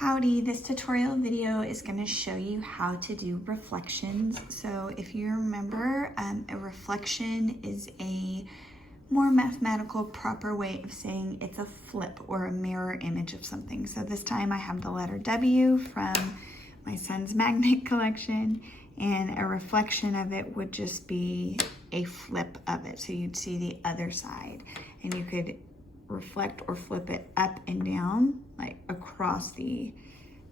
Howdy, this tutorial video is going to show you how to do reflections. So if you remember, a reflection is a more mathematical, proper way of saying it's a flip or a mirror image of something. So this time I have the letter W from my son's magnet collection, and a reflection of it would just be a flip of it. So you'd see the other side, and you could reflect or flip it up and down, like across the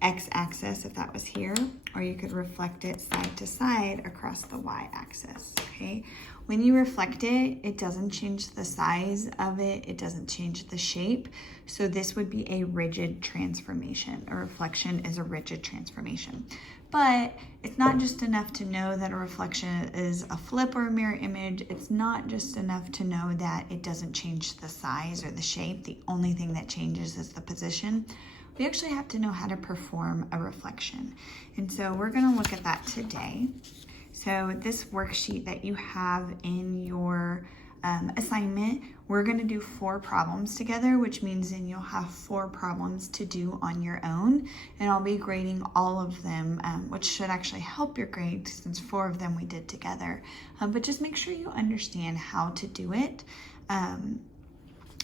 x-axis if that was here, or you could reflect it side to side across the y-axis. Okay, when you reflect it, it doesn't change the size of it, it doesn't change the shape. So this would be a rigid transformation. A reflection is a rigid transformation. But it's not just enough to know that a reflection is a flip or a mirror image. It's not just enough to know that it doesn't change the size or the shape. The only thing that changes is the position. We actually have to know how to perform a reflection. And so we're going to look at that today. So this worksheet that you have in your assignment, we're going to do 4 problems together, which means then you'll have 4 problems to do on your own, and I'll be grading all of them, which should actually help your grade since 4 of them we did together. But just make sure you understand how to do it.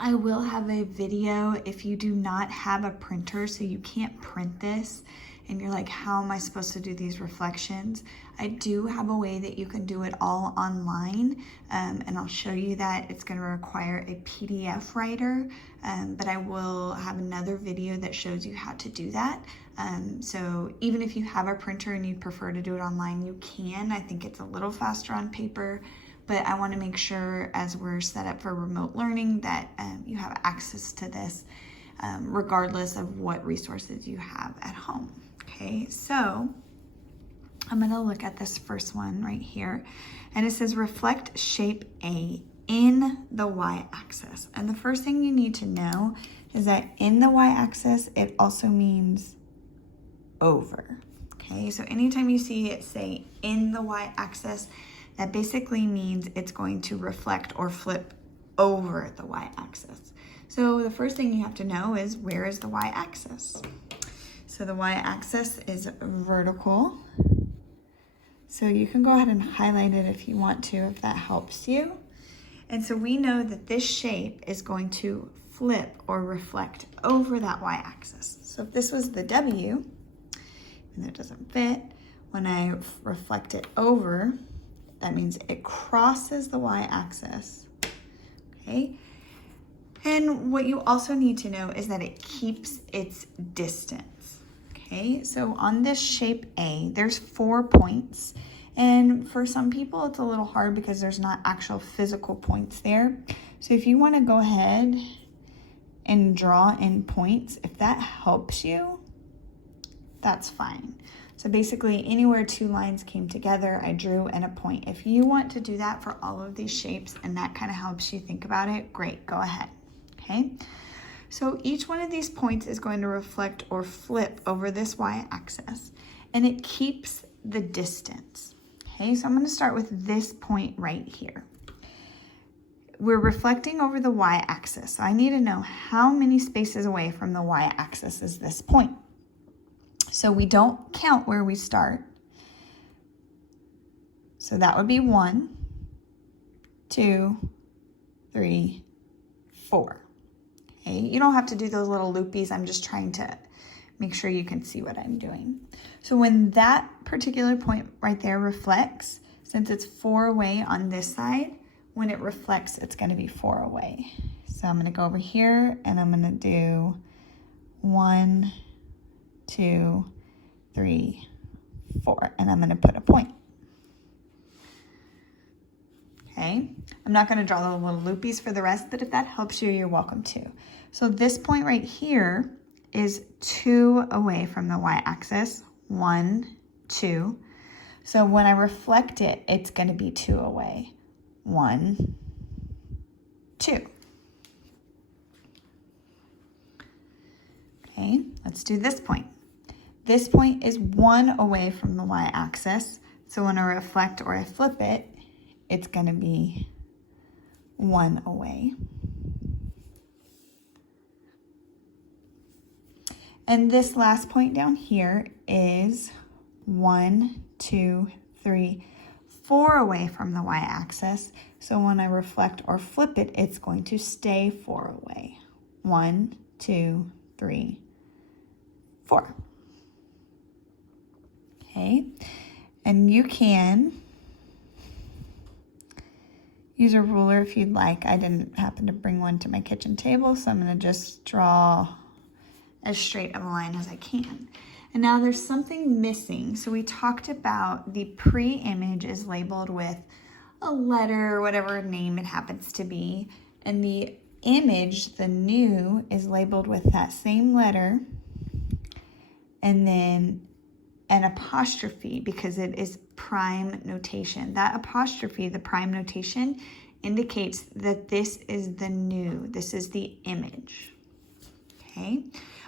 I will have a video if you do not have a printer, so you can't print this and you're like, how am I supposed to do these reflections? I do have a way that you can do it all online, and I'll show you that. It's going to require a PDF writer, but I will have another video that shows you how to do that. So even if you have a printer and you'd prefer to do it online, you can. I think it's a little faster on paper, but I want to make sure as we're set up for remote learning that you have access to this regardless of what resources you have at home. Okay, so I'm going to look at this first one right here, and it says reflect shape A in the y-axis. And the first thing you need to know is that in the y-axis, it also means over. Okay, so anytime you see it say in the y-axis, that basically means it's going to reflect or flip over the y-axis. So the first thing you have to know is, where is the y-axis? So the y-axis is vertical. So you can go ahead and highlight it if you want to, if that helps you. And so we know that this shape is going to flip or reflect over that y-axis. So if this was the W, and it doesn't fit, when I reflect it over, that means it crosses the y-axis, okay? And what you also need to know is that it keeps its distance, okay? So on this shape A, there's 4 points. And for some people, it's a little hard because there's not actual physical points there. So if you want to go ahead and draw in points, if that helps you, that's fine. So basically, anywhere 2 lines came together, I drew in a point. If you want to do that for all of these shapes and that kind of helps you think about it, great, go ahead, okay? So each one of these points is going to reflect or flip over this y-axis, and it keeps the distance, okay? So I'm going to start with this point right here. We're reflecting over the y-axis, so I need to know how many spaces away from the y-axis is this point. So we don't count where we start. So that would be 1, 2, 3, 4. Okay, you don't have to do those little loopies. I'm just trying to make sure you can see what I'm doing. So when that particular point right there reflects, since it's 4 away on this side, when it reflects, it's going to be 4 away. So I'm going to go over here and I'm going to do 1, 2, 3, 4, and I'm going to put a point. Okay, I'm not going to draw the little loopies for the rest, but if that helps you, you're welcome to. So this point right here is 2 away from the y-axis, 1, 2. So when I reflect it, it's going to be 2 away, 1, 2. Okay, let's do this point. This point is 1 away from the y-axis, so when I reflect or I flip it, it's going to be 1 away. And this last point down here is 1, 2, 3, 4 away from the y-axis. So when I reflect or flip it, it's going to stay 4 away. 1, 2, 3, 4. Okay, and you can use a ruler if you'd like. I didn't happen to bring one to my kitchen table, so I'm going to just draw as straight of a line as I can. And now there's something missing. So we talked about the pre-image is labeled with a letter or whatever name it happens to be, and the image, the new, is labeled with that same letter and then an apostrophe because it is prime notation. That apostrophe, the prime notation, indicates that this is the new, this is the image. Okay,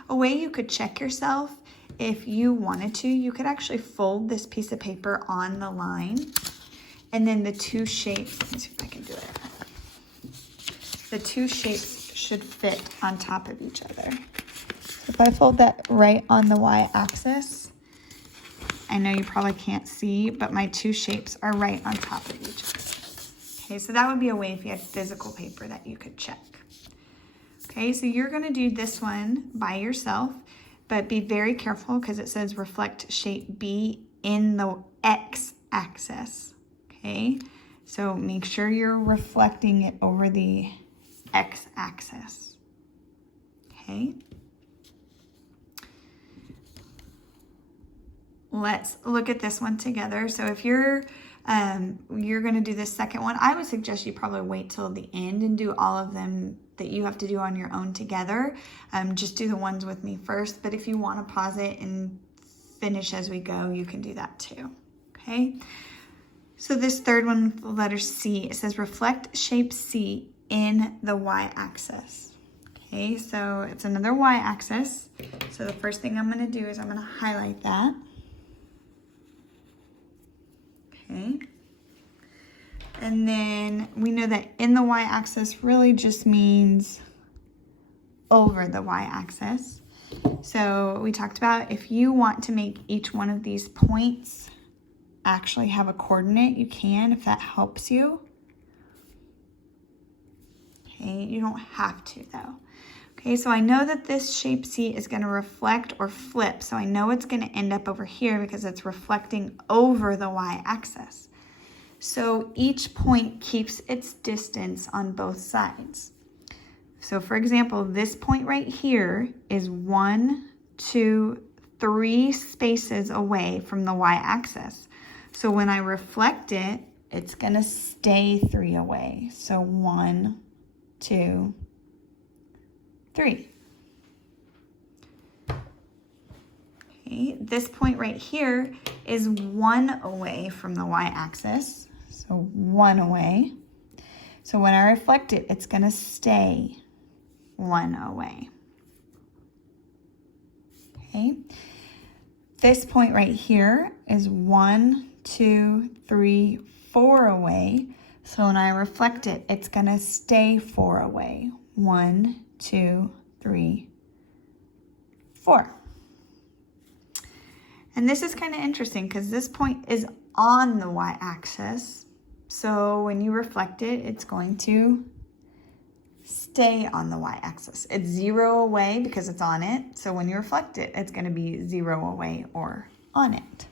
a way you could check yourself if you wanted to, you could actually fold this piece of paper on the line, and then the two shapes, let's see if I can do it. The two shapes should fit on top of each other. If I fold that right on the y-axis, I know you probably can't see, but my two shapes are right on top of each other. Okay, so that would be a way if you had physical paper that you could check. Okay, so you're gonna do this one by yourself, but be very careful because it says reflect shape B in the x-axis. Okay, so make sure you're reflecting it over the x-axis. Okay. Let's look at this one together. So if you're going to do this second one, I would suggest you probably wait till the end and do all of them that you have to do on your own together. Just do the ones with me first, but if you want to pause it and finish as we go, you can do that too. Okay. So this third one with the letter C, it says reflect shape C in the y-axis. Okay, so it's another y-axis. So the first thing I'm going to do is I'm going to highlight that. Okay, and then we know that in the y-axis really just means over the y-axis. So we talked about if you want to make each one of these points actually have a coordinate, you can if that helps you. Okay, you don't have to though. Okay, so I know that this shape C is going to reflect or flip. So I know it's going to end up over here because it's reflecting over the y-axis. So each point keeps its distance on both sides. So for example, this point right here is 1, 2, 3 spaces away from the y-axis. So when I reflect it, it's going to stay 3 away. So 1, 2, 3. Okay, this point right here is 1 away from the y-axis, so 1 away. So when I reflect it, it's going to stay 1 away. Okay, this point right here is 1, 2, 3, 4 away. So when I reflect it, it's going to stay 4 away. 1, 2, 3, 4. And this is kind of interesting because this point is on the y-axis. So when you reflect it, it's going to stay on the y-axis. It's 0 away because it's on it. So when you reflect it, it's going to be 0 away or on it.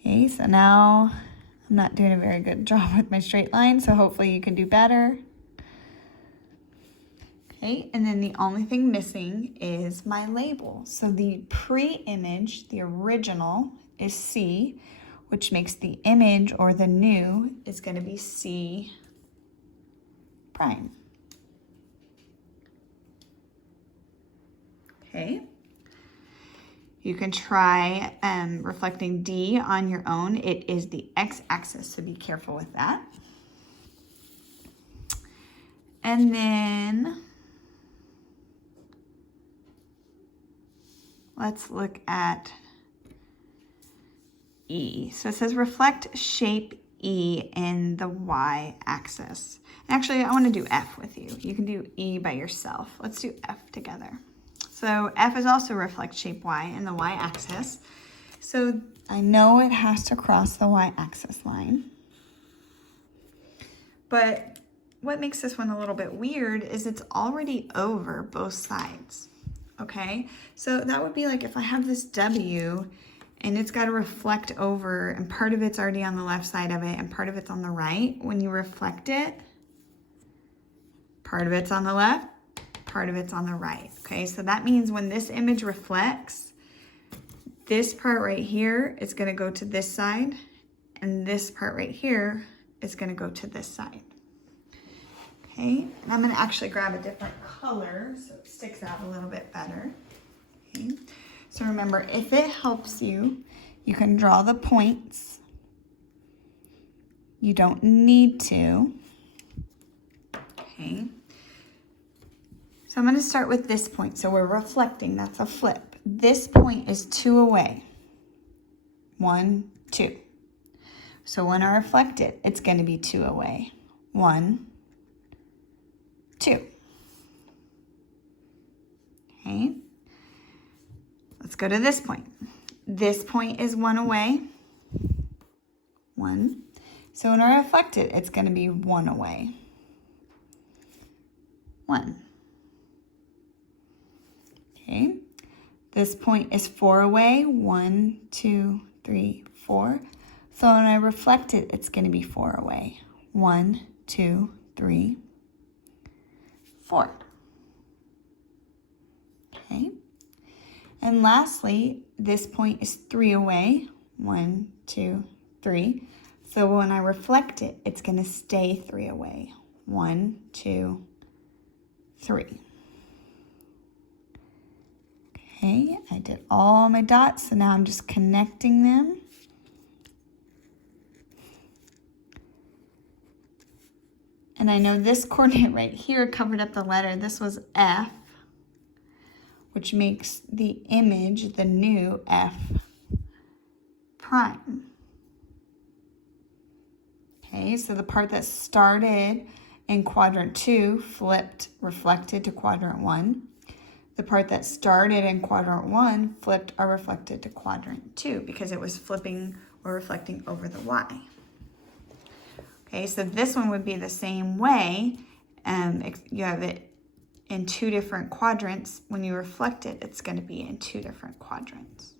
Okay, so now I'm not doing a very good job with my straight line, so hopefully you can do better. Okay, and then the only thing missing is my label. So the pre-image, the original, is C, which makes the image or the new is going to be C prime. Okay. You can try reflecting D on your own. It is the x-axis, so be careful with that. And then let's look at E. So it says reflect shape E in the y-axis. Actually, I want to do F with you. You can do E by yourself. Let's do F together. So F is also reflect shape Y in the y-axis. So I know it has to cross the y-axis line. But what makes this one a little bit weird is it's already over both sides. Okay, so that would be like if I have this W and it's got to reflect over, and part of it's already on the left side of it and part of it's on the right. When you reflect it, part of it's on the left, part of it's on the right. Okay, so that means when this image reflects, this part right here is going to go to this side, and this part right here is going to go to this side. Okay, and I'm going to actually grab a different color so it sticks out a little bit better. Okay. So remember, if it helps you, you can draw the points. You don't need to. Okay. So I'm going to start with this point. So we're reflecting, that's a flip. This point is 2 away. 1, 2. So when I reflect it, it's going to be 2 away. 1, 2. Okay. Let's go to this point. This point is 1 away. 1. So when I reflect it, it's going to be 1 away. 1. Okay. This point is 4 away. 1, 2, 3, 4. So when I reflect it, it's going to be 4 away. 1, 2, 3, 4. Okay. And lastly, this point is 3 away. 1, 2, 3. So when I reflect it, it's going to stay 3 away. 1, 2, 3. Okay, I did all my dots, so now I'm just connecting them. And I know this coordinate right here covered up the letter. This was F, which makes the image the new F prime. Okay, so the part that started in quadrant 2 flipped, reflected to quadrant 1. The part that started in quadrant 1 flipped or reflected to quadrant 2 because it was flipping or reflecting over the Y. Okay, so this one would be the same way. You have it in 2 different quadrants. When you reflect it, it's going to be in 2 different quadrants.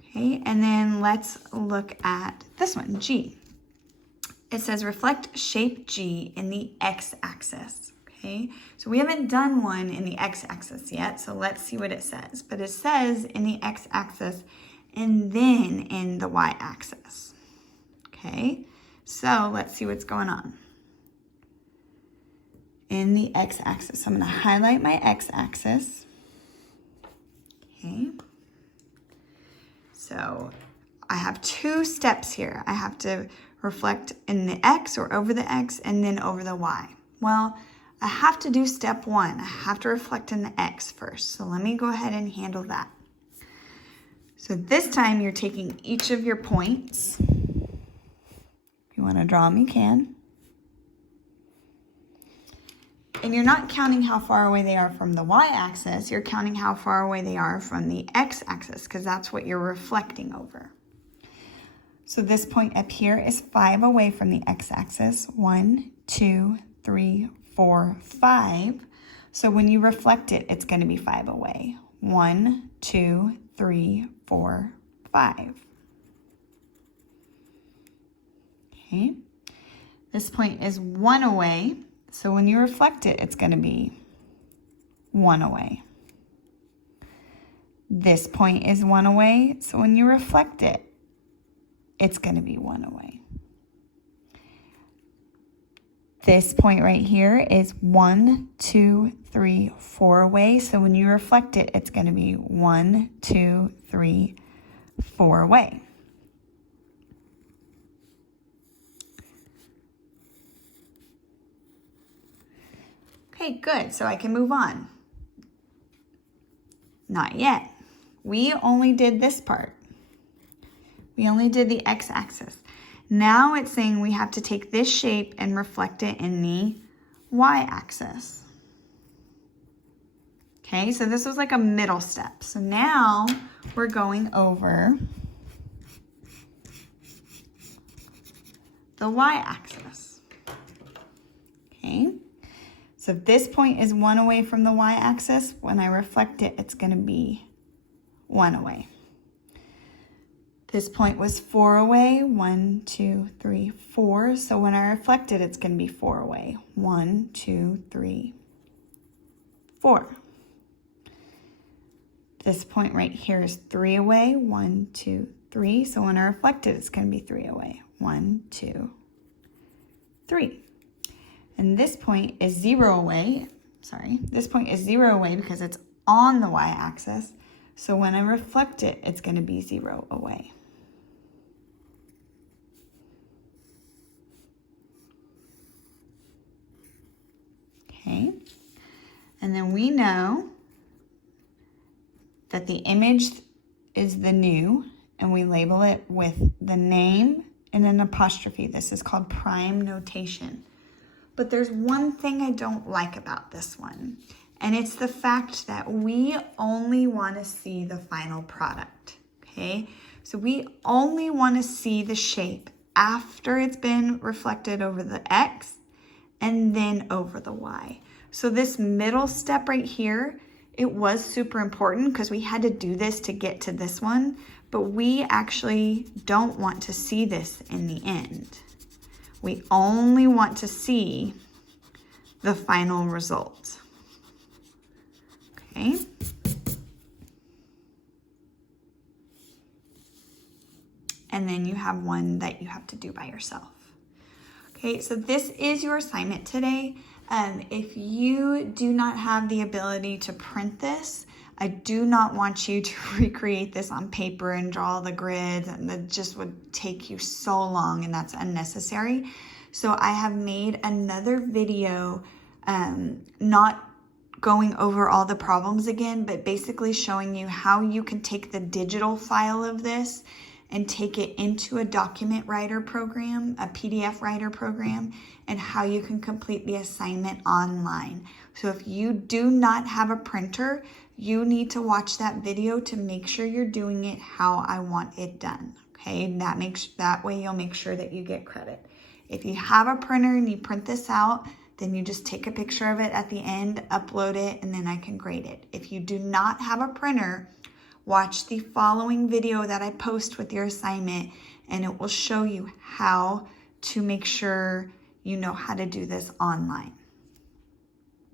Okay, and then let's look at this one, G. It says reflect shape G in the x-axis. Okay, so we haven't done one in the x-axis yet, so let's see what it says. But it says in the x-axis and then in the y-axis. Okay, so let's see what's going on. In the x-axis, so I'm going to highlight my x-axis. Okay, so I have 2 steps here. I have to reflect in the x or over the x and then over the y. Well, I have to do step 1. I have to reflect in the x first. So let me go ahead and handle that. So this time you're taking each of your points. If you want to draw them, you can. And you're not counting how far away they are from the y-axis. You're counting how far away they are from the x-axis because that's what you're reflecting over. So this point up here is 5 away from the x-axis. 1, 2, 3, 4, 5. So when you reflect it, it's going to be 5 away. 1, 2, 3, 4, 5. Okay. This point is 1 away. So when you reflect it, it's going to be 1 away. This point is 1 away. So when you reflect it, it's going to be 1 away. This point right here is 1, 2, 3, 4 away. So when you reflect it, it's going to be 1, 2, 3, 4 away. Okay, good. So I can move on. Not yet. We only did this part. We only did the x-axis. Now it's saying we have to take this shape and reflect it in the y-axis. Okay, so this was like a middle step. So now we're going over the y-axis. Okay, so if this point is 1 away from the y-axis, when I reflect it, it's going to be 1 away. This point was 4 away, 1, 2, 3, 4. So when I reflect it, it's going to be 4 away. 1, 2, 3, 4. This point right here is 3 away, 1, 2, 3. So when I reflect it, it's going to be 3 away. 1, 2, 3. And this point is 0 away. Sorry, this point is 0 away because it's on the y-axis. So when I reflect it, it's going to be 0 away. Okay, and then we know that the image is the new, and we label it with the name and an apostrophe. This is called prime notation. But there's one thing I don't like about this one, and it's the fact that we only want to see the final product, okay? So we only want to see the shape after it's been reflected over the X and then over the Y. So this middle step right here, it was super important because we had to do this to get to this one, but we actually don't want to see this in the end. We only want to see the final result. Okay. And then you have one that you have to do by yourself. Okay, so this is your assignment today. If you do not have the ability to print this, I do not want you to recreate this on paper and draw the grids, and that just would take you so long, and that's unnecessary. So I have made another video, not going over all the problems again, but basically showing you how you can take the digital file of this and take it into a document writer program, a PDF writer program, and how you can complete the assignment online. So if you do not have a printer, you need to watch that video to make sure you're doing it how I want it done, okay? And that way you'll make sure that you get credit. If you have a printer and you print this out, then you just take a picture of it at the end, upload it, and then I can grade it. If you do not have a printer, watch the following video that I post with your assignment, and it will show you how to make sure you know how to do this online.